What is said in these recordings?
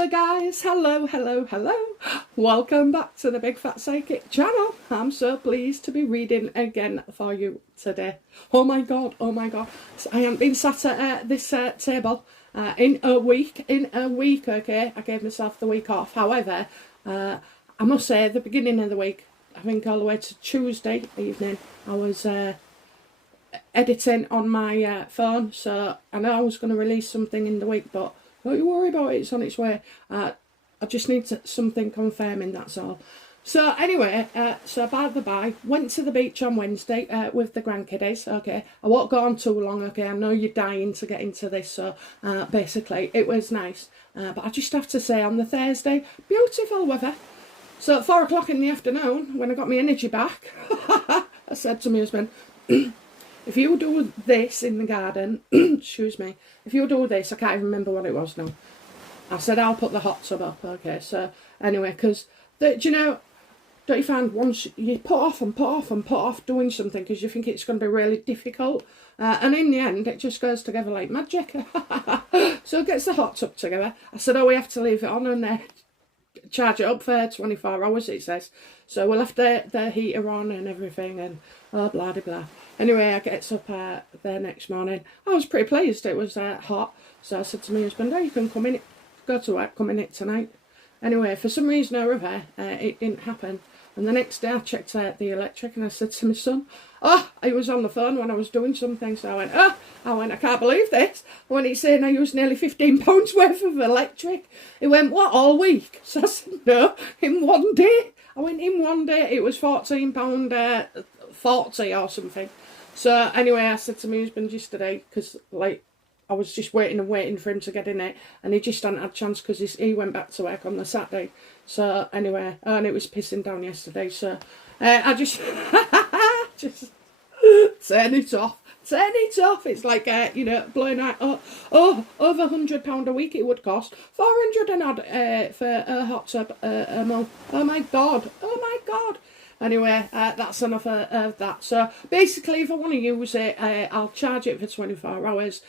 Hello guys, hello. Welcome back to the Big Fat Psychic channel. I'm so pleased to be reading again for you today. Oh my god. I haven't been sat at this table in a week, okay? I gave myself the week off. However, I must say, at the beginning of the week, I think all the way to Tuesday evening, I was editing on my phone, so I know I was going to release something in the week, but don't you worry about it, it's on its way. I just need something confirming, that's all. So anyway, so by the by, went to the beach on Wednesday with the grandkiddies, okay. I won't go on too long, okay. I know you're dying to get into this, so basically it was nice. But I just have to say, on the Thursday, beautiful weather. So at 4 o'clock in the afternoon, when I got my energy back, I said to my husband, if you do this in the garden, excuse me, if you do this, I can't even remember what it was now. I said, I'll put the hot tub up, okay. So anyway, because, do you know, don't you find once you put off doing something because you think it's going to be really difficult, and in the end it just goes together like magic. So it gets the hot tub together. I said, oh, we have to leave it on and charge it up for 24 hours, it says. So we'll have the heater on and everything, and oh, blah de blah. Anyway, I gets up there next morning. I was pretty pleased. It was hot. So I said to my husband, oh, you can come in it, go to work, come in it tonight. Anyway, for some reason or other, it didn't happen. And the next day I checked the electric, and I said to my son, oh, he was on the phone when I was doing something. So I went, I can't believe this. When he's saying I used nearly £15 worth of electric. He went, what, all week? So I said, no, in one day. I went, in one day, it was £14.40 or something. So anyway, I said to my husband yesterday, because like I was just waiting for him to get in it, and he just hadn't had a chance because he went back to work on the Saturday. So anyway, and it was pissing down yesterday, so I just just turn it off. It's like you know, blowing out over £100 a week it would cost. 400 and odd for a hot tub a month. Oh my god. Anyway, that's enough of that. So basically, if I want to use it, I'll charge it for 24 hours,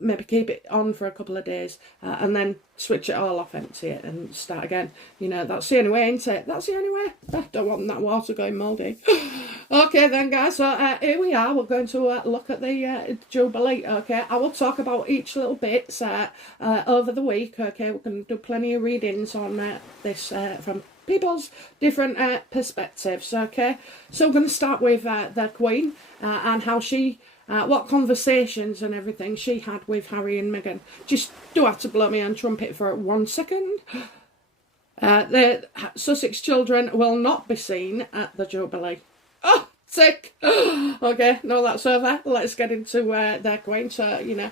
maybe keep it on for a couple of days, and then switch it all off, empty it, and start again. You know, that's the only way, isn't it? That's the only way. I don't want that water going mouldy. Okay then, guys, so here we are. We're going to look at the Jubilee, okay? I will talk about each little bits over the week, okay? We're going to do plenty of readings on this from people's different perspectives, okay? So we're going to start with the Queen and how she, what conversations and everything she had with Harry and Meghan. Just do have to blow me on trumpet for 1 second. The Sussex children will not be seen at the Jubilee. Oh, sick. Okay, no, that's over. Let's get into their Queen. So, you know,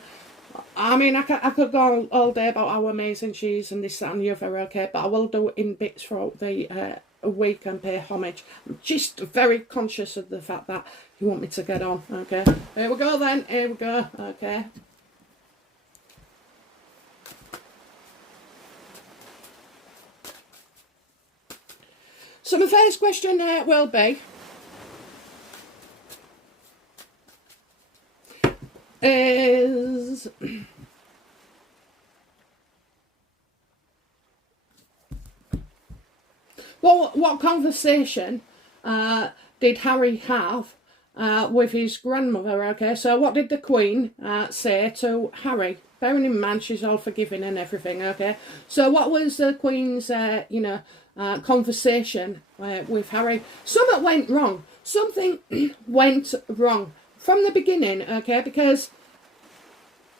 I mean, I could go all day about how amazing she is and this, that and the other, okay? But I will do it in bits throughout the week and pay homage. I'm just very conscious of the fact that you want me to get on, okay? Here we go then, here we go, okay? So my first question will be, is what conversation did Harry have with his grandmother, okay? So what did the Queen say to Harry? Bearing in mind she's all forgiving and everything, okay? So what was the Queen's, you know, conversation with Harry? Something went wrong. Something went wrong from the beginning, okay? Because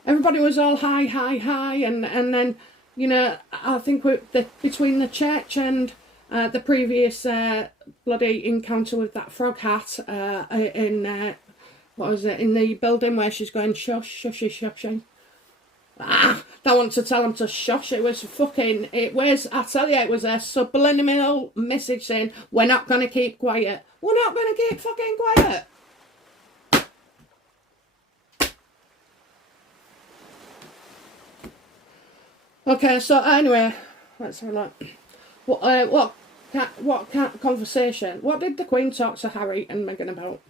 everybody was all high, and then, you know, I think between the church and the previous bloody encounter with that frog hat in what was it, in the building where she's going shushing. Don't want to tell them to shush. It was, I tell you, it was a subliminal message saying, we're not going to keep quiet. We're not going to keep fucking quiet. Okay, so anyway, let's have a look. What conversation? What did the Queen talk to Harry and Meghan about?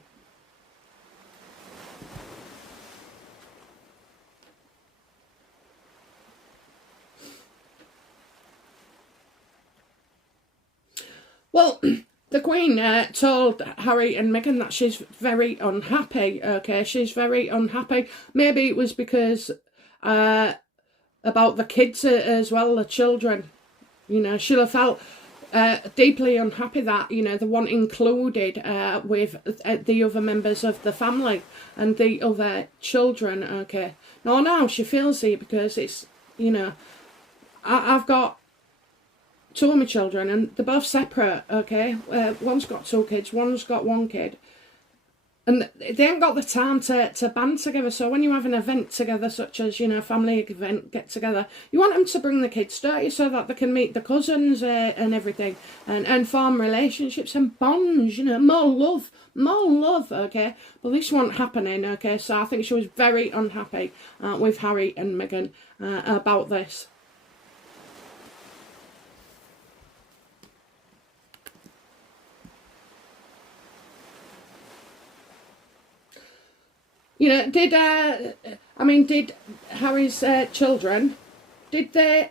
Well, the Queen told Harry and Meghan that she's very unhappy. Okay, she's very unhappy. Maybe it was because about the kids as well, the children. You know, she'll have felt deeply unhappy that, you know, the one included with the other members of the family and the other children. Okay, now she feels it because it's, you know, I've got two of my children and they're both separate. Okay, one's got two kids, one's got one kid. And they ain't got the time to band together. So when you have an event together, such as, you know, family event, get together, you want them to bring the kids, don't you? So that they can meet the cousins and everything and form relationships and bonds, you know, more love, okay? But this wasn't happening, okay? So I think she was very unhappy with Harry and Meghan about this. You know, did Harry's children, yeah,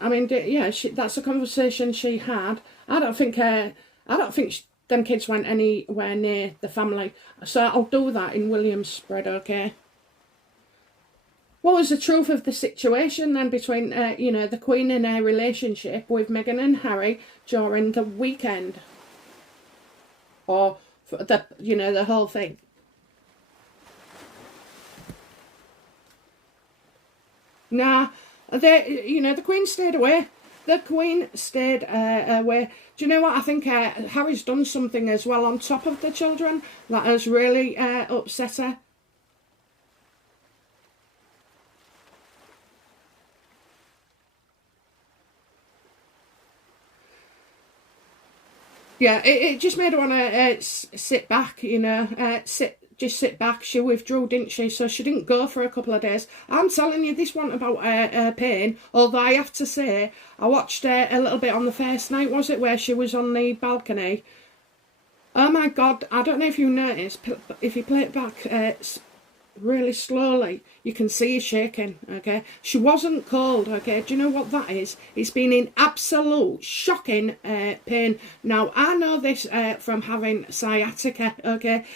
I mean, that's a conversation she had. I don't think them kids went anywhere near the family. So I'll do that in William's spread, okay? What was the truth of the situation then between, you know, the Queen and her relationship with Meghan and Harry during the weekend? Or, you know, the whole thing? Nah, you know, the Queen stayed away. The Queen stayed away. Do you know what? I think Harry's done something as well on top of the children that has really upset her. Yeah, it just made her want to sit back, you know, just sit back. She withdrew, didn't she? So she didn't go for a couple of days. I'm telling you, this wasn't about pain. Although I have to say, I watched a little bit on the first night, was it, where she was on the balcony. Oh my God, I don't know if you noticed, but if you play it back really slowly, you can see her shaking, okay? She wasn't cold, okay? Do you know what that is? It's been in absolute shocking pain. Now, I know this from having sciatica, okay?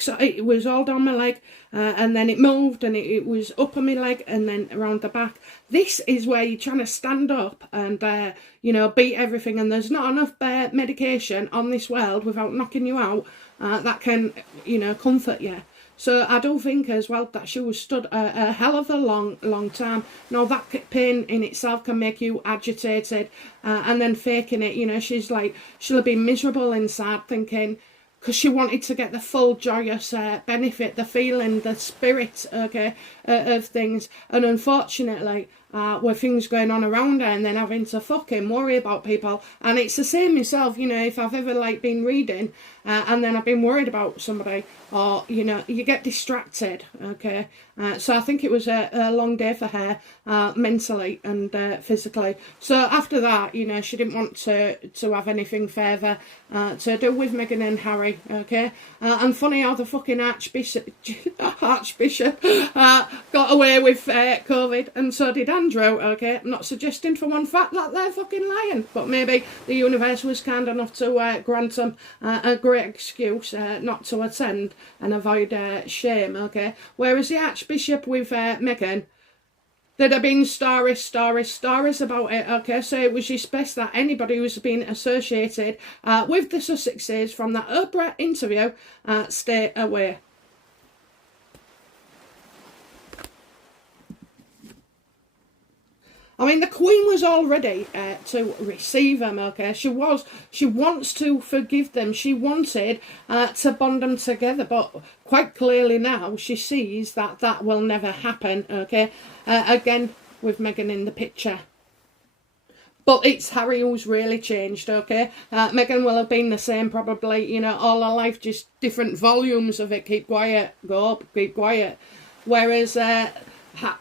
So it was all down my leg, and then it moved, and it was up on my leg, and then around the back. This is where you're trying to stand up and, you know, beat everything, and there's not enough medication on this world without knocking you out that can, you know, comfort you. So I do think as well that she was stood a hell of a long time. Now that pain in itself can make you agitated, and then faking it, you know, she'll have been miserable inside thinking, because she wanted to get the full joyous benefit, the feeling, the spirit, okay, of things. And unfortunately, with things going on around her and then having to fucking worry about people. And it's the same myself, you know, if I've ever been reading and then I've been worried about somebody, or, you know, you get distracted, okay? So I think it was a long day for her, mentally and physically. So after that, you know, she didn't want to have anything further to do with Meghan and Harry, okay? And funny how the fucking Archbishop got away with COVID, and so did Andrew, okay? I'm not suggesting for one fact that they're fucking lying, but maybe the universe was kind enough to grant them a great excuse not to attend and avoid shame, okay? Whereas the Archbishop with Meghan, there'd have been stories about it, okay? So it was just best that anybody who's been associated with the Sussexes from that Oprah interview stay away. I mean, the Queen was all ready to receive them, okay? She wants to forgive them. She wanted to bond them together, but quite clearly now she sees that that will never happen, okay? Again, with Meghan in the picture. But it's Harry who's really changed, okay? Meghan will have been the same probably, you know, all her life, just different volumes of it. Keep quiet, go up, keep quiet. Whereas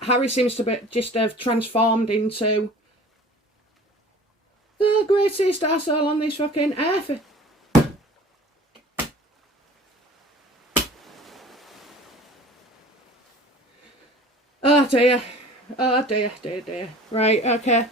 Harry seems to just have transformed into the greatest arsehole on this fucking earth. Oh dear. Oh dear. Right, okay.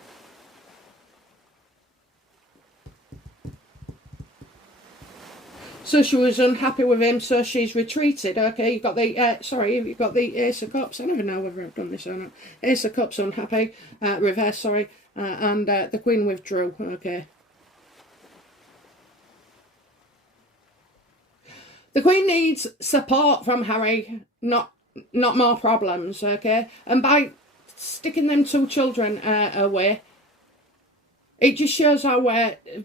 So she was unhappy with him, so she's retreated. Okay, you got the you got the Ace of Cups. I never know whether I've done this or not. Ace of Cups unhappy, reverse. Sorry, and the Queen withdrew. Okay. The Queen needs support from Harry, not more problems, okay? And by sticking them two children away, it just shows how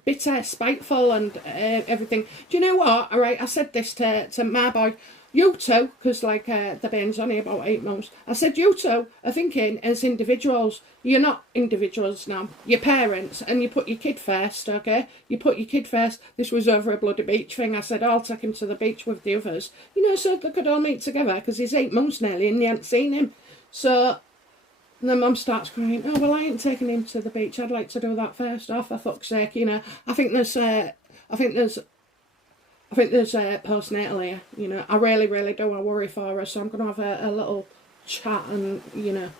bitter, spiteful and everything. Do you know what? All right, I said this to my boy. You two, because like the baby's only about 8 months, I said you two are thinking as individuals. You're not individuals now. You're parents, and you put your kid first, okay? You put your kid first. This was over a bloody beach thing. I said, I'll take him to the beach with the others. You know, so they could all meet together, because he's 8 months nearly, and you hadn't seen him. So, and then Mum starts crying, oh, well, I ain't taking him to the beach. I'd like to do that first. Oh, for fuck's sake, you know. I think there's postnatal here, you know. I really, really do. I worry for her, so I'm going to have a little chat and, you know,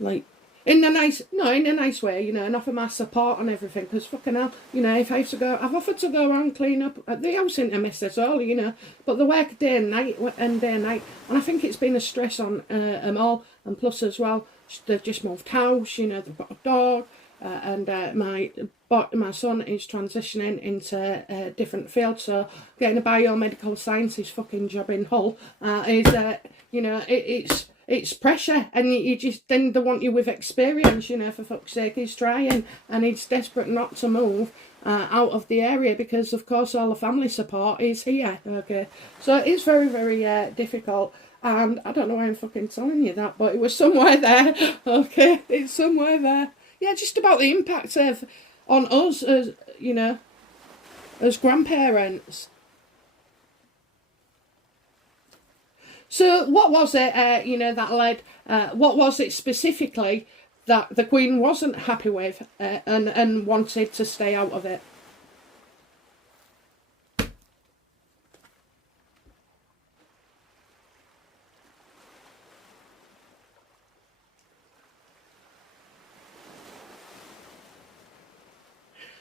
like, in a nice way, you know, and offer my support and everything, because fucking hell, you know, if I have to go, I've offered to go around clean up at the house into Mrs. all, you know, but they work day and night, and I think it's been a stress on them all, and plus as well, they've just moved house, you know, they've got a dog, and my son is transitioning into a different field, so getting a biomedical sciences fucking job in Hull is, you know, it's pressure, and you just, then they want you with experience, you know, for fuck's sake. He's trying, and he's desperate not to move out of the area, because of course all the family support is here, okay, so it's very, very difficult. And I don't know why I'm fucking telling you that, but it was somewhere there, okay, it's somewhere there. Yeah, just about the impact of on us as, you know, as grandparents. So what was it, you know, that led, what was it specifically that the Queen wasn't happy with and wanted to stay out of it?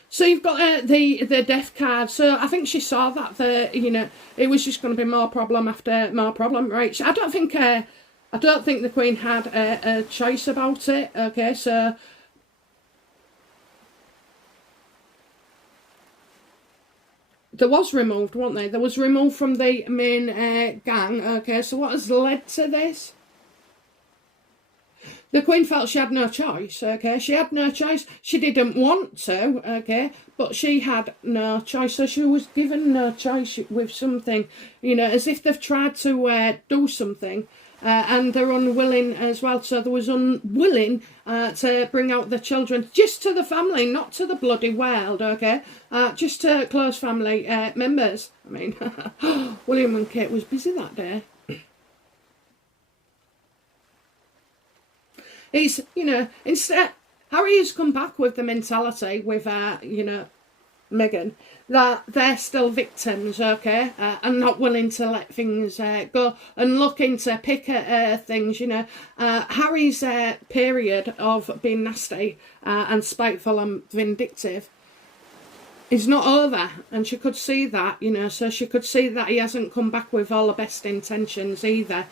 So you've got the death card. So I think she saw that you know, it was just going to be more problem after more problem, right? I don't think the Queen had a choice about it. Okay, so there was removed, weren't they? There was removed from the main gang. Okay, so what has led to this? The Queen felt she had no choice, okay? She had no choice. She didn't want to, okay? But she had no choice. So she was given no choice with something, you know, as if they've tried to do something and they're unwilling as well. So they was unwilling to bring out the children just to the family, not to the bloody world, okay? Just to close family members. I mean, William and Kate was busy that day. It's, you know, instead, Harry has come back with the mentality with, you know, Meghan, that they're still victims, okay, and not willing to let things go and looking to pick at things, you know. Harry's period of being nasty and spiteful and vindictive is not over, and she could see that, you know, so she could see that he hasn't come back with all the best intentions either.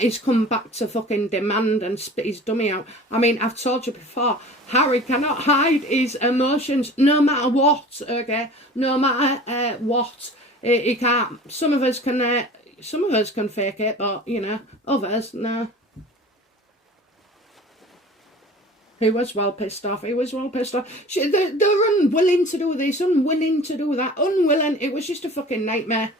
He's come back to fucking demand and spit his dummy out. I mean, I've told you before, Harry cannot hide his emotions no matter what, okay, no matter what. He can't. Some of us can fake it, but, you know, others, no. He was well pissed off. He was well pissed off. They're unwilling to do this, unwilling to do that, unwilling. It was just a fucking nightmare.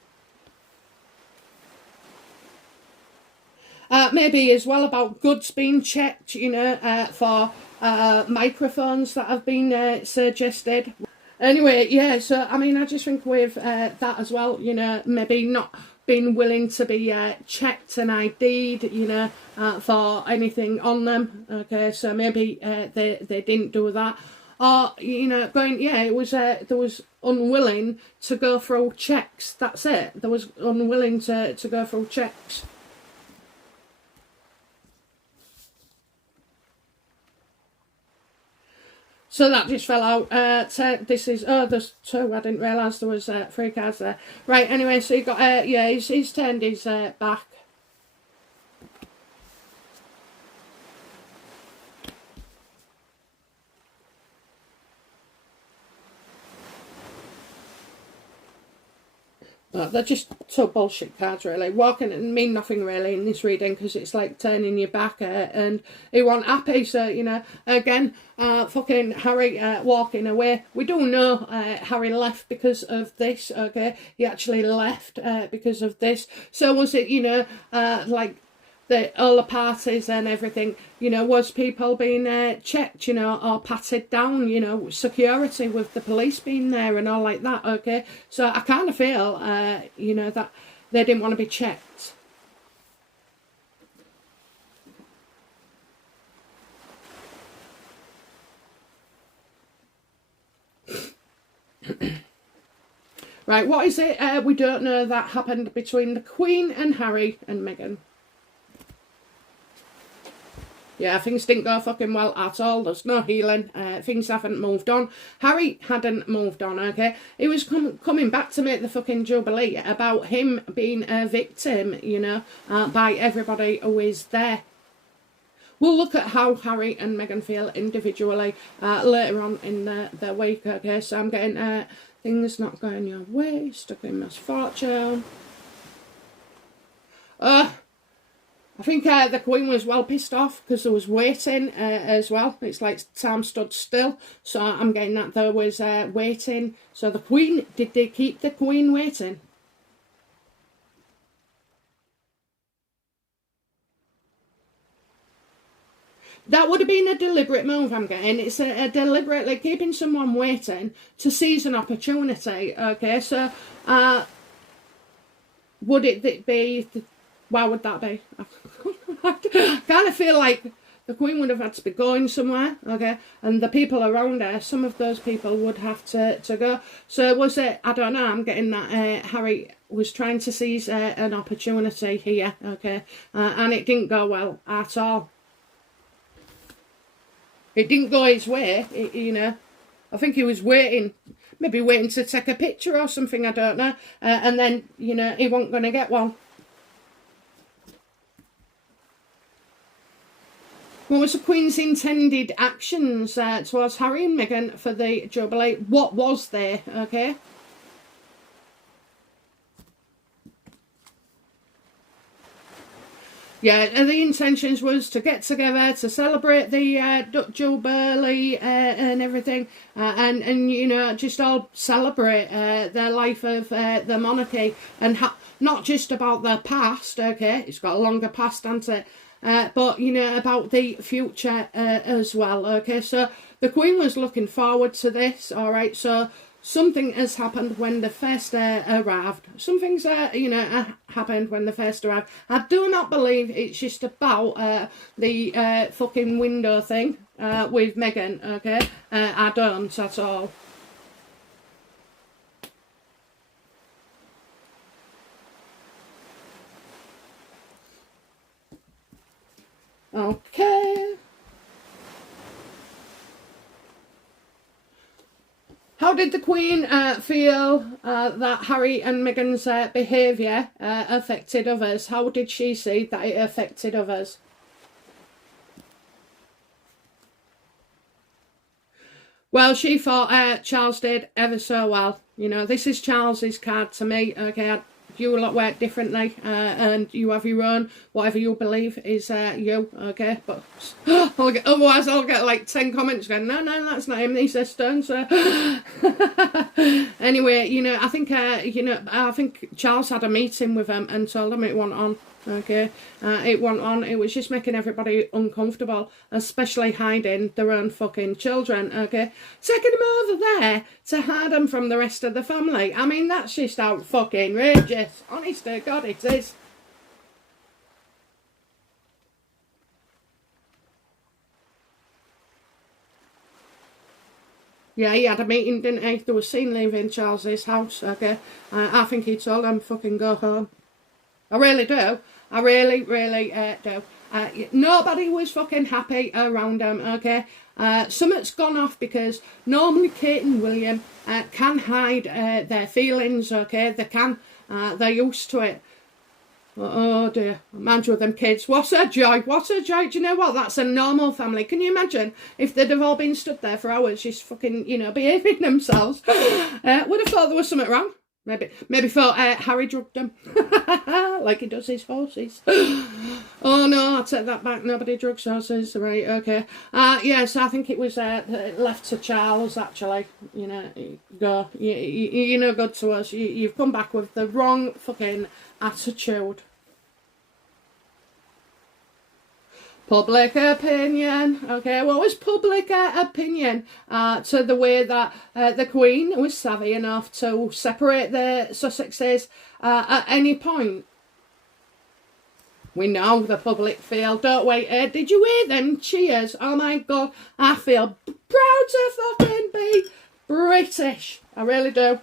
Maybe as well about goods being checked, you know, for microphones that have been suggested. Anyway, yeah, so, I mean, I just think with that as well, you know, maybe not being willing to be checked and ID'd, you know, for anything on them. Okay, so maybe they didn't do that. Or, you know, going, yeah, it was, there was unwilling to go through checks. That's it. There was unwilling to go through checks. So that just fell out. This is, oh, there's two. I didn't realise there was 3 cards there. Right, anyway, so you got, yeah, he's turned his back. They're just two bullshit cards, really. Walking and mean nothing, really, in this reading, because it's like turning your back and he wasn't happy. So, you know, again, fucking Harry walking away. We do know Harry left because of this, okay? He actually left because of this. So was it, you know, like all the parties and everything, you know, was people being checked, you know, or patted down, you know, security with the police being there and all like that, okay? So I kind of feel, you know, that they didn't want to be checked. Right, what is it? We don't know that happened between the Queen and Harry and Meghan. Yeah, things didn't go fucking well at all. There's no healing. Things haven't moved on. Harry hadn't moved on, okay? He was coming back to make the fucking Jubilee about him being a victim, you know, by everybody who is there. We'll look at how Harry and Meghan feel individually later on in their week, okay? So I'm getting things not going your way, stuck in misfortune. I think the Queen was well pissed off because there was waiting as well. It's like time stood still. So I'm getting that there was waiting. So the Queen, did they keep the Queen waiting? That would have been a deliberate move, I'm getting. It's a deliberately keeping someone waiting to seize an opportunity. Okay, so would it be... Why would that be? I kind of feel like the Queen would have had to be going somewhere, okay? And the people around her, some of those people would have to go. So was it, I don't know, I'm getting that Harry was trying to seize an opportunity here, okay? And it didn't go well at all. It didn't go his way, you know. I think he was waiting, maybe waiting to take a picture or something, I don't know. And then, you know, he wasn't going to get one. What was the Queen's intended actions towards Harry and Meghan for the Jubilee? What was there, okay? Yeah, the intentions was to get together to celebrate the Jubilee and everything, and you know, just all celebrate their life of the monarchy, and not just about their past, okay? It's got a longer past, hasn't it? But, you know, about the future as well, okay? So the Queen was looking forward to this, all right? So something has happened when the first arrived. Some things, you know, happened when the first arrived. I do not believe it's just about the fucking window thing with Meghan, okay? I don't at all. Okay. How did the Queen feel that Harry and Meghan's behaviour affected others? How did she see that it affected others? Well, she thought Charles did ever so well. You know, this is Charles's card to me. Okay, you lot work differently, and you have your own. Whatever you believe is you. Okay, but otherwise I'll get like 10 comments going, no, that's not him. He says Stone. So anyway, you know, I think you know, I think Charles had a meeting with him and told him it went on. Okay, it went on. It was just making everybody uncomfortable, especially hiding their own fucking children. Okay, taking them over there to hide them from the rest of the family. I mean, that's just out fucking outrageous. Honest to God, it is. Yeah, he had a meeting, didn't he? They were seen leaving Charles's house. Okay, I think he told them fucking go home. I really do. I really do. Nobody was fucking happy around them, okay? Something's gone off because normally Kate and William can hide their feelings, okay? They can, they're used to it. Oh dear, imagine with them kids. What a joy, what a joy. Do you know what? That's a normal family. Can you imagine if they'd have all been stood there for hours just fucking, you know, behaving themselves? Would have thought there was something wrong. Maybe thought Harry drugged them. Like he does his horses. Oh no, I'll take that back. Nobody drugs horses. Right, okay. Yes, I think it was left to Charles, actually. You know, go. You're no good to us. You've come back with the wrong fucking attitude. Public opinion. Okay, what was public opinion to the way that the Queen was savvy enough to separate the Sussexes at any point? We know the public feel, don't we? Did you hear them cheers? Oh my God, I feel proud to fucking be British. I really do.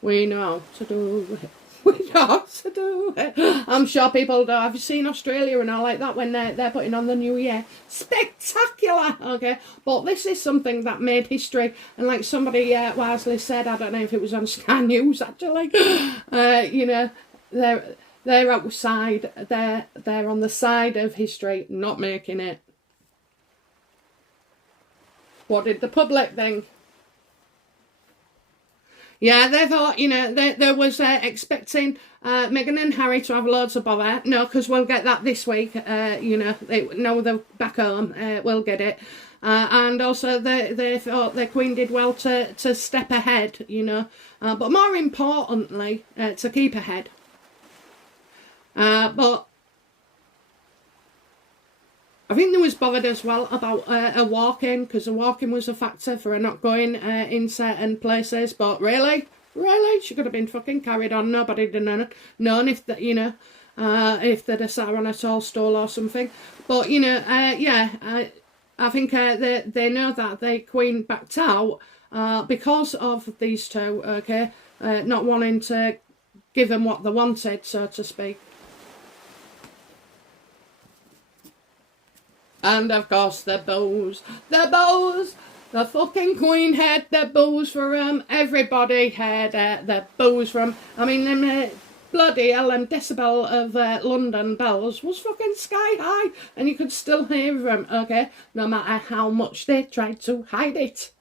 We know to do it. We know how to do it. I'm sure people do. Have you seen Australia and all like that when they're putting on the New Year? Spectacular, okay? But this is something that made history. And like somebody wisely said, I don't know if it was on Sky News actually, you know, they're outside. They're on the side of history, not making it. What did the public think? Yeah, they thought, you know, they was expecting Meghan and Harry to have loads of bother. No, because we'll get that this week. You know, they're back home. We'll get it. And also they thought the Queen did well to step ahead, you know. But more importantly, to keep ahead. But I think there was bothered as well about a walk-in, because the walk-in was a factor for her not going in certain places. But really, she could have been fucking carried on. Nobody would have known if that, you know, if they'd have sat her on a tall stool or something. But you know, yeah, I think they know that the Queen backed out because of these two. Okay, not wanting to give them what they wanted, so to speak. And of course the bows, the fucking Queen had the bows for everybody had the bows from, I mean them bloody hell, decibel of London bells was fucking sky high, and you could still hear them, okay, no matter how much they tried to hide it.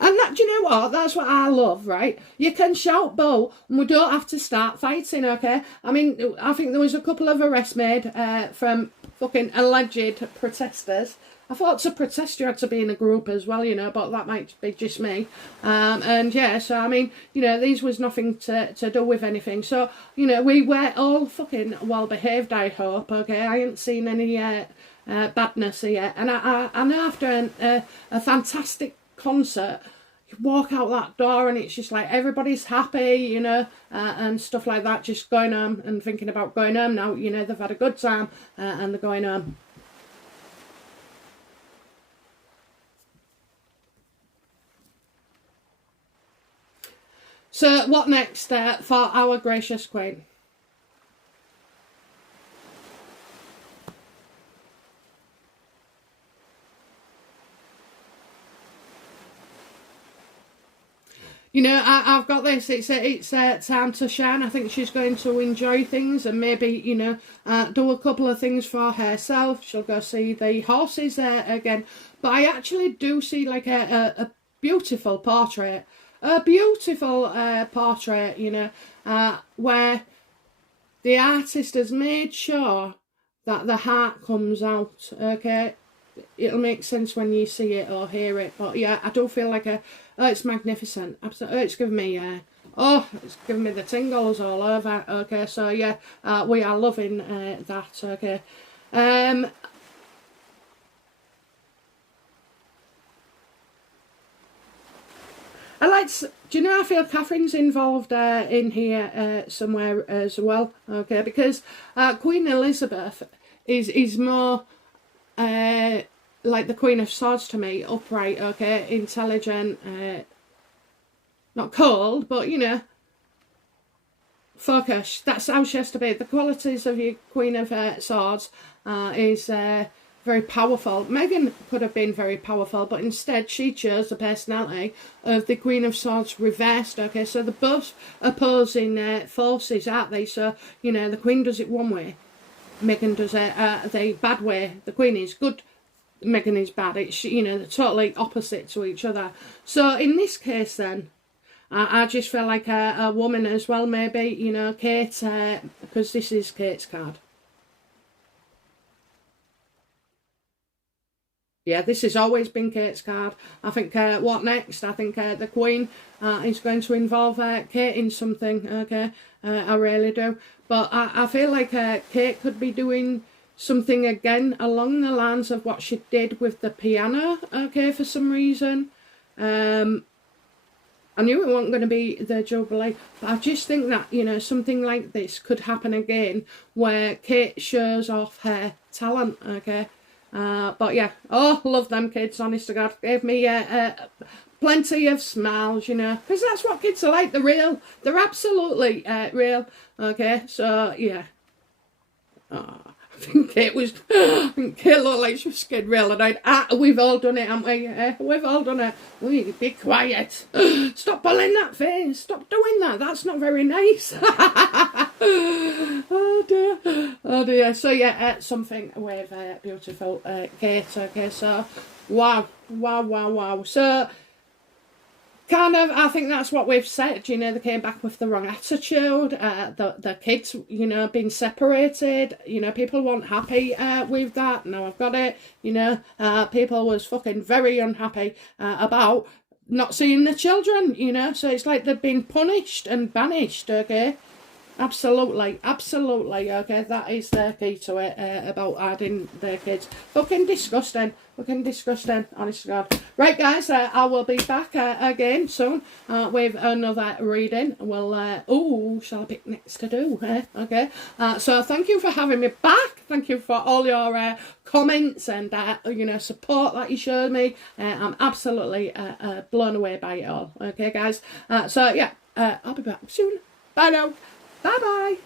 And that, do you know what? That's what I love, right? You can shout bow and we don't have to start fighting, okay? I mean, I think there was a couple of arrests made from fucking alleged protesters. I thought to protest you had to be in a group as well, you know, but that might be just me. And yeah, so I mean, you know, these was nothing to do with anything. So, you know, we were all fucking well behaved, I hope, okay? I ain't seen any badness yet. And I know after a fantastic concert, you walk out that door and it's just like everybody's happy, you know, and stuff like that, just going home and thinking about going home now, you know, they've had a good time and they're going home. So what next for our gracious Queen? You know, I've got this. It's time to shine. I think she's going to enjoy things and maybe, you know, do a couple of things for herself. She'll go see the horses again. But I actually do see like a beautiful portrait. A beautiful portrait, you know, where the artist has made sure that the heart comes out, okay? It'll make sense when you see it or hear it, but yeah, I do feel like it's magnificent. Absolutely, it's giving me it's giving me the tingles all over. Okay, so yeah, we are loving that. Okay, I like. Do you know? I feel Catherine's involved in here somewhere as well. Okay, because Queen Elizabeth is more. Like the Queen of Swords to me, upright, okay, intelligent, not cold, but you know, focus. That's how she has to be. The qualities of your Queen of Swords is very powerful. Meghan could have been very powerful, but instead she chose the personality of the Queen of Swords reversed. Okay, so they're both opposing forces, aren't they? So, you know, the Queen does it one way, Meghan does it the bad way. The Queen is good, Meghan is bad. It's, you know, they're totally opposite to each other. So in this case then, I just feel like a woman as well, maybe, you know, Kate, because this is Kate's card. Yeah, this has always been Kate's card. I think, what next? I think the Queen is going to involve Kate in something, okay? I really do. But I feel like Kate could be doing something again along the lines of what she did with the piano, okay, for some reason. I knew it wasn't going to be the Jubilee, but I just think that, you know, something like this could happen again where Kate shows off her talent, okay? But yeah, oh, love them kids, honest to God. Gave me plenty of smiles, you know, because that's what kids are like. They're real. They're absolutely real, okay? So, yeah. I think Kate looked like she was scared real, and we've all done it, haven't we? We've all done it. Be quiet. Stop pulling that face. Stop doing that. That's not very nice. Oh dear. Oh dear. So yeah, something with beautiful Kate. Okay, so wow. So kind of, I think that's what we've said, you know, they came back with the wrong attitude, the kids, you know, being separated, you know, people weren't happy with that. Now I've got it, you know, people was fucking very unhappy about not seeing the children, you know, so it's like they've been punished and banished, okay? Absolutely, okay, that is the key to it, about adding their kids. Fucking disgusting, honest to God. Right guys, I will be back again soon with another reading. Well, shall I pick next to do, okay? So thank you for having me back, thank you for all your comments and, you know, support that you showed me. I'm absolutely blown away by it all, okay guys? So yeah, I'll be back soon. Bye now. Bye-bye.